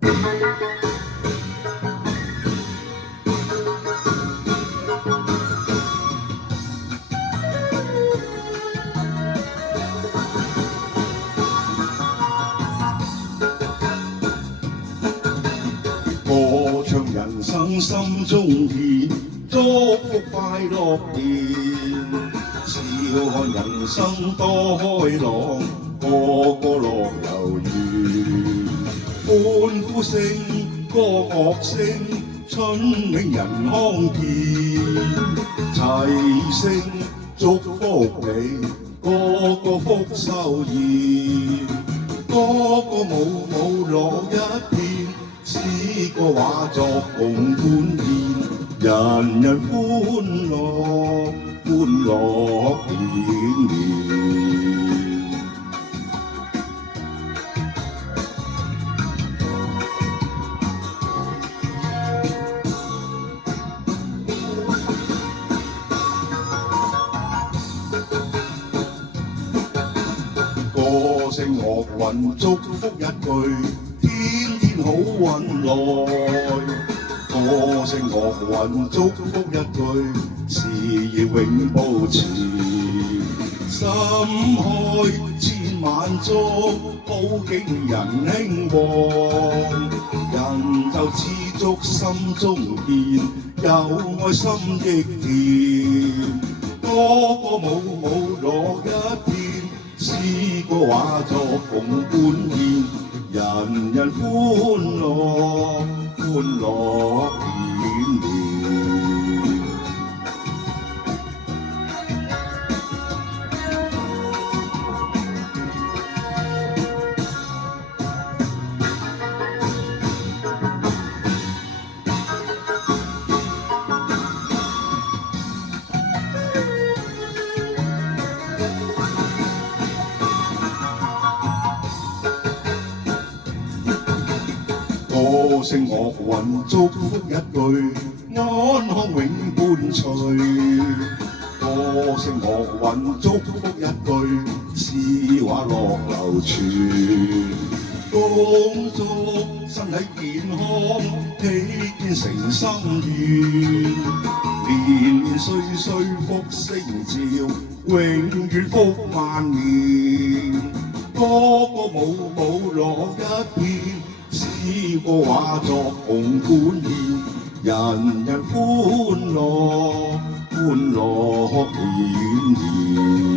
歌唱人生心中獻，祝福快樂年，笑看人生多開朗，個個樂悠然。歡呼聲，歌樂聲，春永人康健，齊聲祝福你，個個福壽延，個個舞舞樂一片。詩歌畫作共歡宴，人人歡樂，歡樂連連。歌聲樂韻祝福一句，天天好運來，歌聲樂韻祝福一句，事業永保持。心開千萬祝，好景人興旺，人就知足心中獻，有愛心亦甜，個個舞舞樂一片，詩歌畫作共歡宴。人人歡樂，歡樂連連。歌聲樂韻祝福一句，安康永伴隨。歌聲樂韻祝福一句，詩畫樂流傳。恭祝身體健康，喜見誠心願，年年歲歲福星照，永遠福萬年。個個舞舞樂一片，詩歌畫作共歡宴，人人歡樂，歡樂連連。